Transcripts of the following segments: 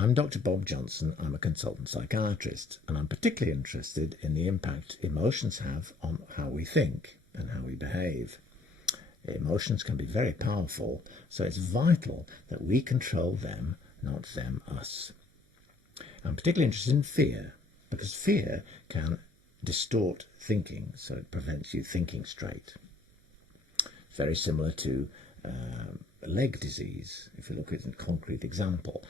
I'm Dr. Bob Johnson. I'm a consultant psychiatrist, and I'm particularly interested in the impact emotions have on how we think and how we behave. Emotions can be very powerful, so it's vital that we control them, not them us. I'm particularly interested in fear, because fear can distort thinking, so it prevents you thinking straight. It's very similar to leg disease. If you look at a concrete example,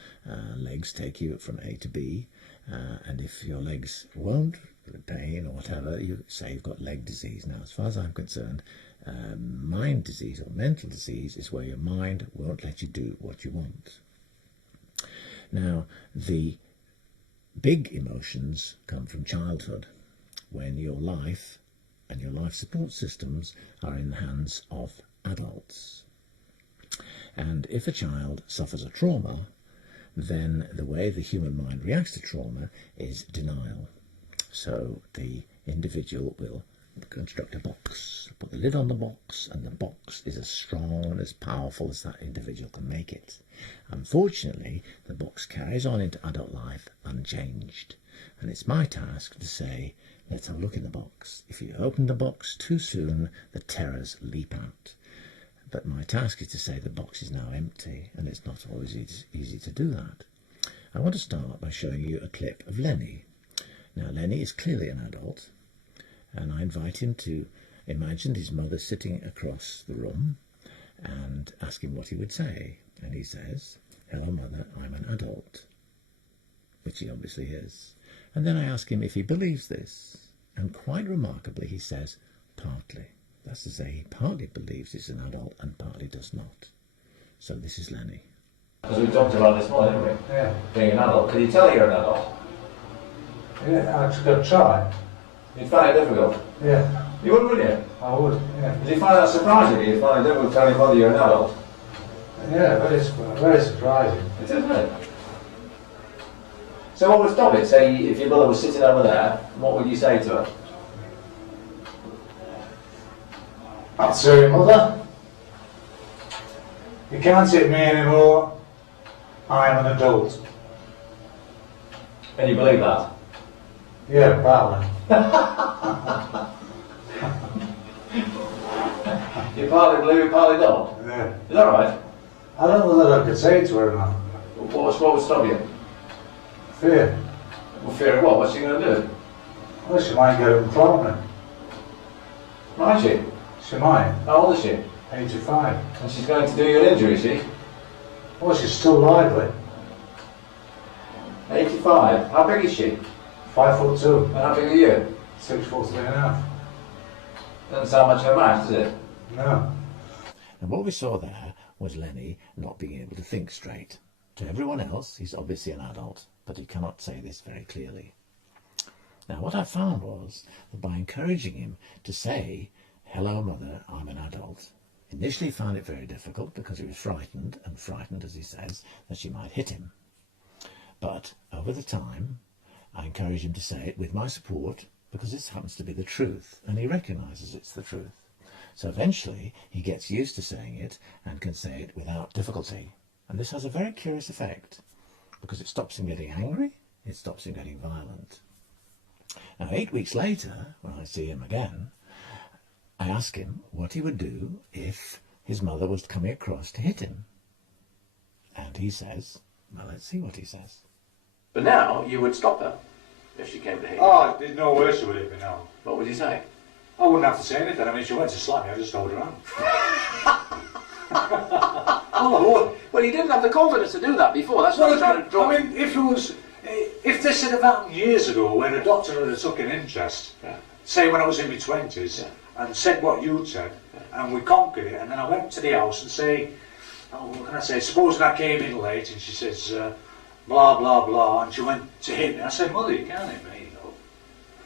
legs take you from A to B, and if your legs won't, pain or whatever, you say you've got leg disease. Now, as far as I'm concerned, mind disease or mental disease is where your mind won't let you do what you want. Now, the big emotions come from childhood, when your life and your life support systems are in the hands of adults. And if a child suffers a trauma, then the way the human mind reacts to trauma is denial. So the individual will construct a box, put the lid on the box, and the box is as strong and as powerful as that individual can make it. Unfortunately, the box carries on into adult life unchanged. And it's my task to say, let's have a look in the box. If you open the box too soon, the terrors leap out. But my task is to say the box is now empty, and it's not always easy to do that. I want to start by showing you a clip of Lenny. Now, Lenny is clearly an adult, and I invite him to imagine his mother sitting across the room and ask him what he would say. And he says, "Hello, Mother, I'm an adult," which he obviously is. And then I ask him if he believes this, and quite remarkably he says, partly. That's to say, he partly believes he's an adult and partly does not. So this is Lenny. Because we talked about this morning, didn't we? Yeah. Being an adult. Can you tell you're an adult? Yeah, I just got to try. You'd find it difficult? Yeah. You would, wouldn't you? I would, yeah. Did you find that surprising? You find it difficult telling whether you're an adult? Yeah, very surprising. It is, isn't it? So what would stop it? Say, if your mother was sitting over there, what would you say to her? I'd say, Mother, you can't hit me anymore. I'm an adult. And you believe that? Yeah, partly. You partly believe it, partly don't? Yeah. Is that right? I don't know that I could say it to her now. What would stop you? Fear. Well, fear of what? What's she going to do? Well, she might get up and clone me. Might she? She might. How old is she? 85. And she's going to do you an injury, is she? Well, she's still lively. 85. How big is she? 5'2". And how big are you? 6'3.5". Doesn't sound much of a match, does it? No. And what we saw there was Lenny not being able to think straight. To everyone else, he's obviously an adult, but he cannot say this very clearly. Now, what I found was that by encouraging him to say, "Hello, Mother, I'm an adult," initially he found it very difficult because he was frightened, as he says, that she might hit him. But over the time, I encouraged him to say it with my support, because this happens to be the truth, and he recognises it's the truth. So eventually he gets used to saying it and can say it without difficulty. And this has a very curious effect, because it stops him getting angry, it stops him getting violent. Now, 8 weeks later, when I see him again, I ask him what he would do if his mother was coming across to hit him. And he says, well, let's see what he says. But now you would stop her if she came to hit you. Oh, there's no way she would hit me now. What would you say? I wouldn't have to say anything. I mean, she went to slap me, I just hold her hand. Oh, I would. Well, you didn't have the confidence to do that before. That's what I'm trying to draw. I mean, if this had happened years ago, when a doctor had took an interest, say when I was in my 20s, and said what you'd said, and we conquered it, and then I went to the house and say, oh, what can I say, supposing I came in late, and she says, blah, blah, blah, and she went to hit me. I said, Mother, you can't hit me, you know.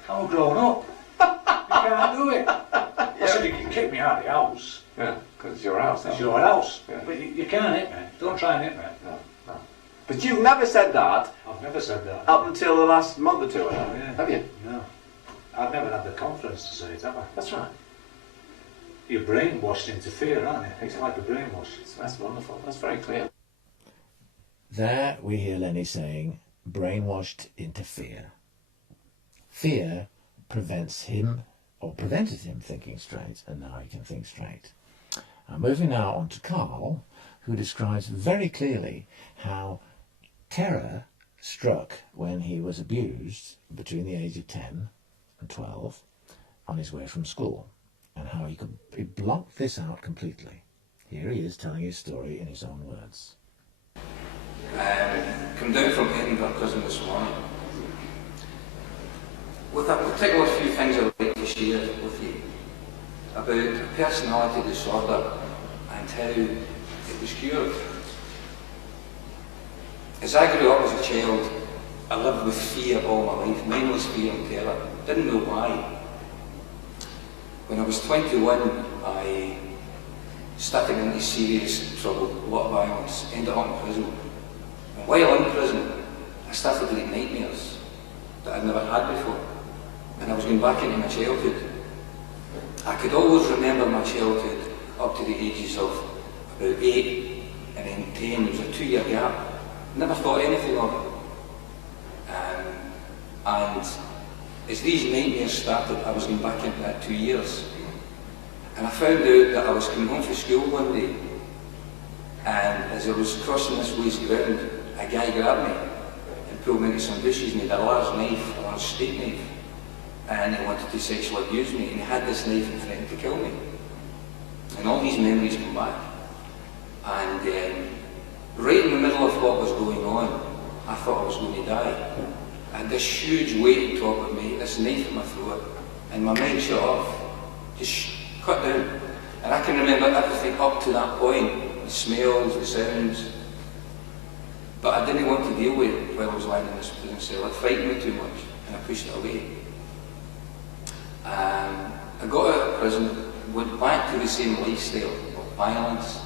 I'm grown up. You can't do it. I said, you can kick me out of the house. Yeah, because it's your house. It's your house. Yeah. But you can't hit me. Don't try and hit me. No, no. But you've never said that. I've never said that. Up until the last month or two, yeah. Have you? No. I've never had the confidence to say it, have I? That's right. You're brainwashed into fear, aren't you? It's like a brainwash. That's wonderful. That's very clear. There we hear Lenny saying, brainwashed into fear. Fear prevents him, or prevented him thinking straight, and now he can think straight. Moving now on to Carl, who describes very clearly how terror struck when he was abused between the age of 10 and 12 on his way from school, and how he blocked this out completely. Here he is telling his story in his own words. Come down from Edinburgh prison this morning with a particular few things I'd like to share with you about a personality disorder and how it was cured. As I grew up as a child, I lived with fear all my life, mindless fear and terror. Didn't know why. When I was 21, I started into serious trouble, a lot of violence, ended up in prison. And while in prison, I started to get nightmares that I'd never had before. And I was going back into my childhood. I could always remember my childhood up to the ages of about 8 and then 10. There was a 2-year gap. Never thought anything of it. And as these nightmares started, I was going back into that 2 years. And I found out that I was coming home from school one day, and as I was crossing this waste ground, a guy grabbed me and pulled me into some bushes, and he had a large knife, a large steak knife, and he wanted to sexually abuse me, and he had this knife and threatened to kill me. And all these memories come back. And right in the middle of what was going on, I thought I was going to die. I had this huge weight on top of me, this knife in my throat, and my mind shut off, just cut down. And I can remember everything up to that point, the smells, the sounds. But I didn't want to deal with it while I was lying in this prison cell. It frightened me too much, and I pushed it away. I got out of prison, went back to the same lifestyle of violence,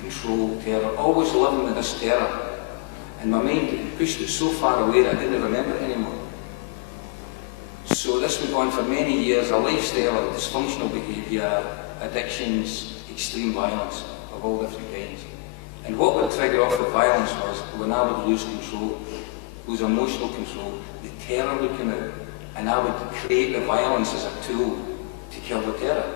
control, terror, always living with this terror. And my mind pushed it so far away that I didn't remember it anymore. So this went on for many years, a lifestyle of dysfunctional behaviour, addictions, extreme violence of all different kinds. And what would trigger off the violence was when I would lose control, lose emotional control, the terror would come out, and I would create the violence as a tool to kill the terror.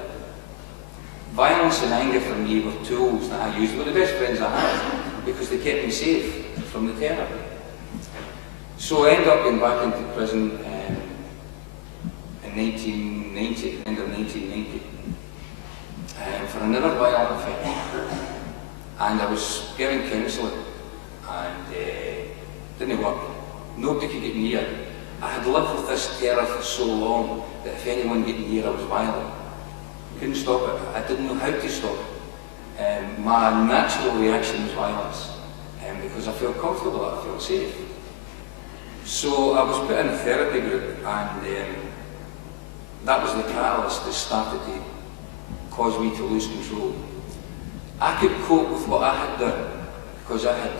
Violence and anger for me were tools that I used. They were the best friends I had because they kept me safe from the terror. So I ended up going back into prison in 1990, end of 1990, for another violent offence. And I was getting counselling, and didn't work. Nobody could get near. I had lived with this terror for so long that if anyone got near, I was violent. Couldn't stop it. I didn't know how to stop it. My natural reaction was violence, because I felt comfortable, I felt safe. So I was put in a therapy group, and that was the catalyst that started to cause me to lose control. I could cope with what I had done because I had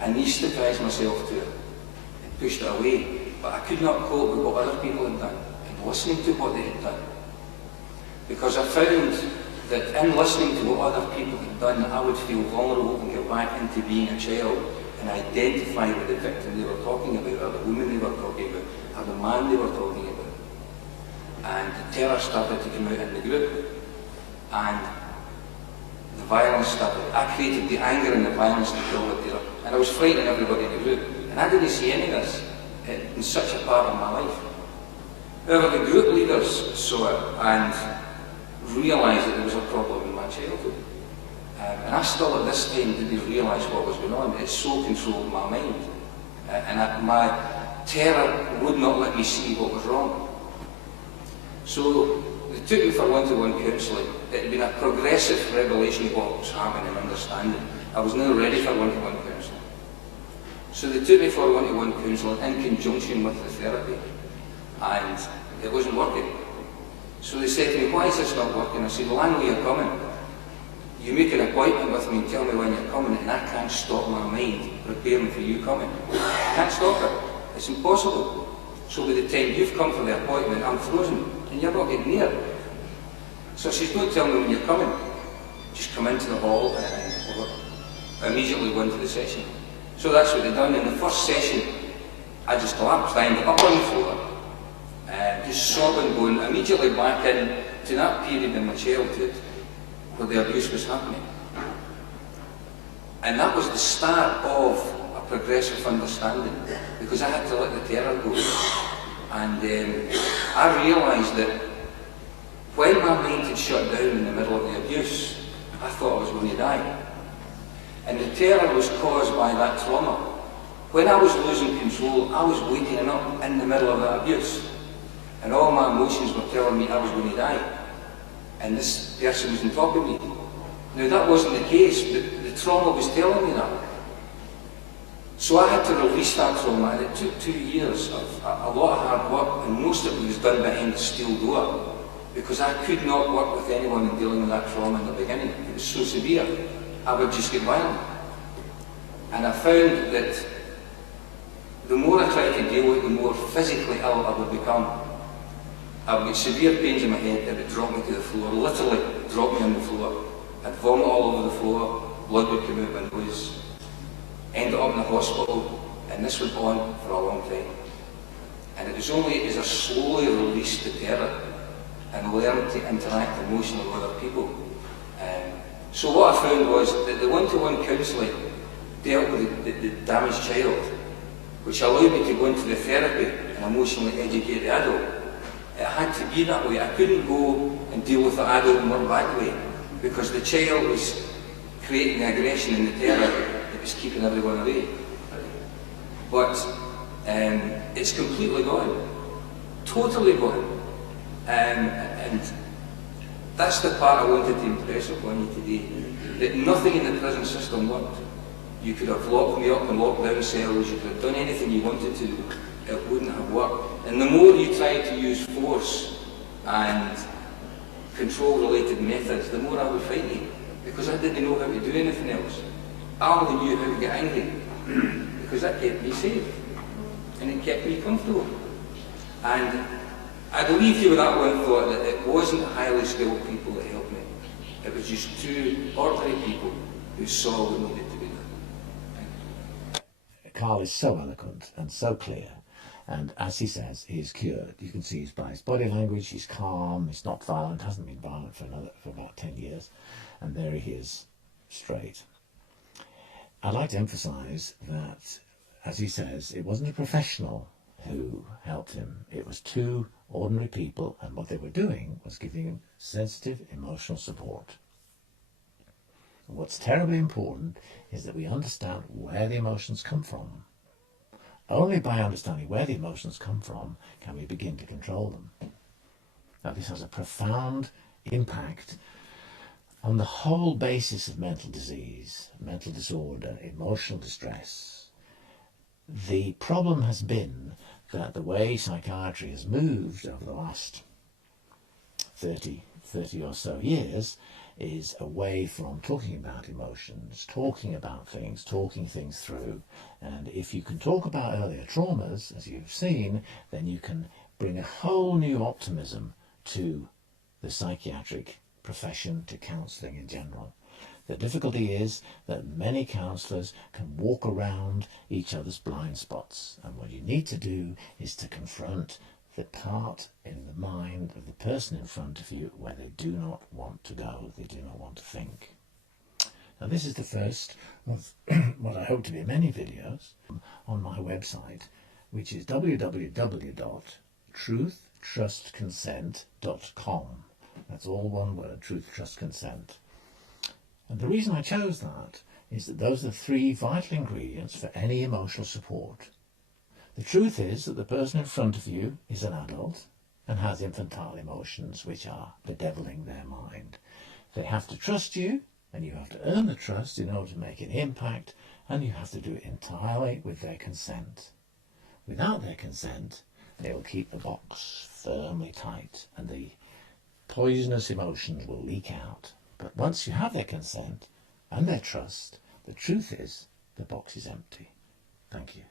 anaesthetised myself to it and pushed it away, but I could not cope with what other people had done and listening to what they had done. Because I found that in listening to what other people had done, I would feel vulnerable and get back into being a child and identify with the victim they were talking about, or the woman they were talking about, or the man they were talking about. And the terror started to come out in the group, and the violence started. I created the anger and the violence to kill the terror, and I was frightening everybody in the group, and I didn't see any of this in such a part of my life. However, the group leaders saw it and realised that there was a problem in my childhood. And I still at this time didn't realise what was going on. It so controlled my mind. My terror would not let me see what was wrong. So they took me for one-to-one counselling. It had been a progressive revelation of what was happening and understanding. I was now ready for one-to-one counselling. So they took me for one-to-one counselling in conjunction with the therapy. And it wasn't working. So they said to me, why is this not working? I said, well, I know you're coming. You make an appointment with me and tell me when you're coming, and I can't stop my mind preparing for you coming. I can't stop it. It's impossible. So by the time you've come for the appointment, I'm frozen, and you're not getting near. So she said, don't tell me when you're coming. Just come into the hall and over. immediately go into the session. So that's what they've done. In the first session, I just collapsed. I ended up on the floor, just sobbing, going immediately back in to that period in my childhood where the abuse was happening. And that was the start of a progressive understanding, because I had to let the terror go. And I realised that when my mind had shut down in the middle of the abuse, I thought I was going to die. And the terror was caused by that trauma. When I was losing control, I was waking up in the middle of that abuse. And all my emotions were telling me I was going to die. And this person was on top of me. Now that wasn't the case, but the trauma was telling me that. So I had to release that trauma, and it took 2 years of a lot of hard work, and most of it was done behind a steel door, because I could not work with anyone in dealing with that trauma in the beginning. It was so severe, I would just get violent. And I found that the more I tried to deal with it, the more physically ill I would become. I would get severe pains in my head, it would drop me to the floor, literally drop me on the floor. I'd vomit all over the floor, blood would come out my nose, ended up in the hospital, and this went on for a long time. And it was only as I slowly released the terror and learned to interact emotionally with other people. So what I found was that the one-to-one counselling dealt with the damaged child, which allowed me to go into the therapy and emotionally educate the adult. It had to be that way. I couldn't go and deal with the adult and work back way, because the child was creating the aggression and the terror that was keeping everyone away. But it's completely gone. Totally gone. And that's the part I wanted to impress upon you today, that nothing in the prison system worked. You could have locked me up in lockdown cells, you could have done anything you wanted to, it wouldn't have worked. And the more you tried to use force and control-related methods, the more I would fight you, because I didn't know how to do anything else. I only knew how to get angry, because that kept me safe, and it kept me comfortable. And I'd leave you with that one thought, that it wasn't highly skilled people that helped me. It was just two ordinary people who saw what needed to be done. Carl is so eloquent and so clear, and as he says, he is cured. You can see by his body language, he's calm, he's not violent, hasn't been violent for about 10 years, and there he is, straight. I'd like to emphasise that, as he says, it wasn't a professional who helped him. It was two ordinary people, and what they were doing was giving him sensitive emotional support. What's terribly important is that we understand where the emotions come from. Only by understanding where the emotions come from can we begin to control them. Now, this has a profound impact on the whole basis of mental disease, mental disorder, emotional distress. The problem has been that the way psychiatry has moved over the last 30 or so years is away from talking about emotions, talking about things, talking things through. And if you can talk about earlier traumas, as you've seen, then you can bring a whole new optimism to the psychiatric profession, to counselling in general. The difficulty is that many counsellors can walk around each other's blind spots, and what you need to do is to confront the part in the mind of the person in front of you where they do not want to go, they do not want to think. Now, this is the first of what I hope to be many videos on my website, which is www.truthtrustconsent.com. That's all one word, truth, trust, consent. And the reason I chose that is that those are the three vital ingredients for any emotional support. The truth is that the person in front of you is an adult and has infantile emotions which are bedeviling their mind. They have to trust you, and you have to earn the trust in order to make an impact, and you have to do it entirely with their consent. Without their consent, they will keep the box firmly tight, and the poisonous emotions will leak out. But once you have their consent and their trust, the truth is the box is empty. Thank you.